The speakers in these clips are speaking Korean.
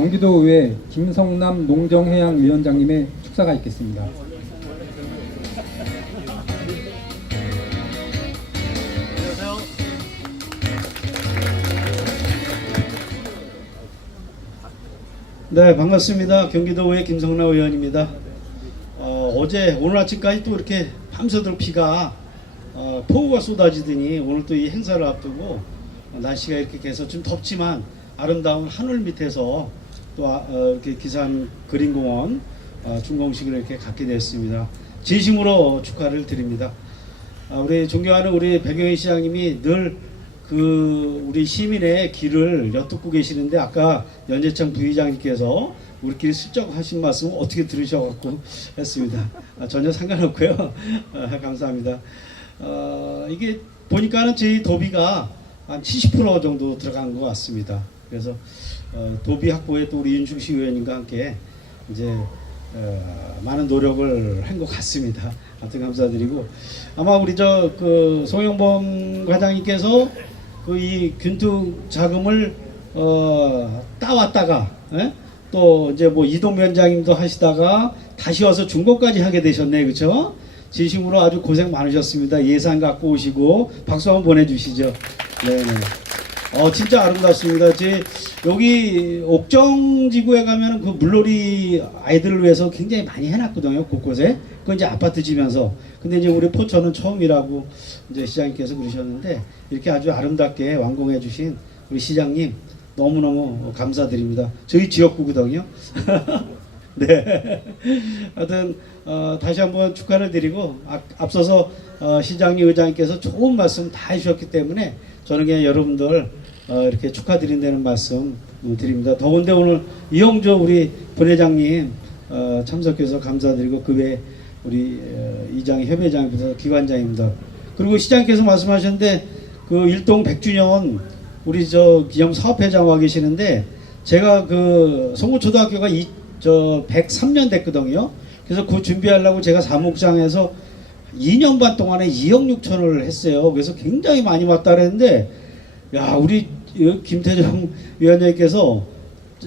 경기도의회 김성남 농정해양위원장님의 축사가 있겠습니다. 네, 반갑습니다. 경기도의 김성남 의원입니다. 어, 어제 오늘 아침까지 또 이렇게 밤새도록 비가 어, 폭우가 쏟아지더니 오늘 또 이 행사를 앞두고 날씨가 이렇게 계속 좀 덥지만 아름다운 하늘 밑에서 또 아, 어, 이렇게 기산 그린공원 어, 준공식을 이렇게 갖게 됐습니다. 진심으로 축하를 드립니다. 아, 우리 존경하는 우리 백영희 시장님이 늘 그 우리 시민의 길을 엿듣고 계시는데 아까 연재창 부의장님께서 우리끼리 슬쩍 하신 말씀 어떻게 들으셔갖고 했습니다. 아, 전혀 상관없고요. 아, 감사합니다. 어, 이게 보니까는 저희 도비가 한 70% 정도 들어간 것 같습니다. 그래서 어, 도비 확보에 또 우리 윤중식 의원님과 함께 이제 어, 많은 노력을 한 것 같습니다. 아무튼 감사드리고 아마 우리 저 그 송영범 과장님께서 그 이 균등 자금을 어, 따왔다가 예? 또 이제 뭐 이동 위원장님도 하시다가 다시 와서 중고까지 하게 되셨네 그렇죠? 진심으로 아주 고생 많으셨습니다. 예산 갖고 오시고 박수 한번 보내주시죠. 네네. 어 진짜 아름답습니다. 제 여기 옥정 지구에 가면은 그 물놀이 아이들을 위해서 굉장히 많이 해놨거든요. 곳곳에. 그건 이제 아파트 지면서. 근데 이제 우리 포천은 처음이라고 이제 시장님께서 그러셨는데 이렇게 아주 아름답게 완공해 주신 우리 시장님 너무너무 감사드립니다. 저희 지역구거든요. 네. 하여튼 어, 다시 한번 축하를 드리고 아, 앞서서 어, 시장님 의장님께서 좋은 말씀 다 해주셨기 때문에 저는 그냥 여러분들 어, 이렇게 축하드린다는 말씀 음, 드립니다. 더군데 오늘 이영조 우리 부회장님 어, 참석해서 감사드리고 그 외에 우리 어, 이장 협회장부터 기관장입니다. 그리고 시장께서 말씀하셨는데 그 일동 100주년 우리 저 기념 사업회장 와 계시는데 제가 그 송구초등학교가 이, 저 103년 됐거든요. 그래서 그 준비하려고 제가 사무국장에서 2년 반 동안에 2억 6천을 했어요. 그래서 굉장히 많이 왔다 그랬는데 야 우리 김태정 위원장님께서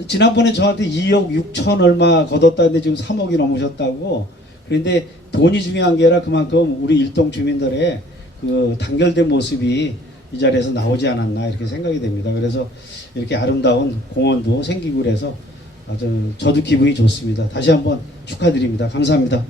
지난번에 저한테 2억 6천 얼마 걷었다는데 지금 3억이 넘으셨다고 그런데 돈이 중요한 게 아니라 그만큼 우리 일동 주민들의 그 단결된 모습이 이 자리에서 나오지 않았나 이렇게 생각이 됩니다. 그래서 이렇게 아름다운 공원도 생기고 그래서 아주 저도 기분이 좋습니다. 다시 한번 축하드립니다. 감사합니다.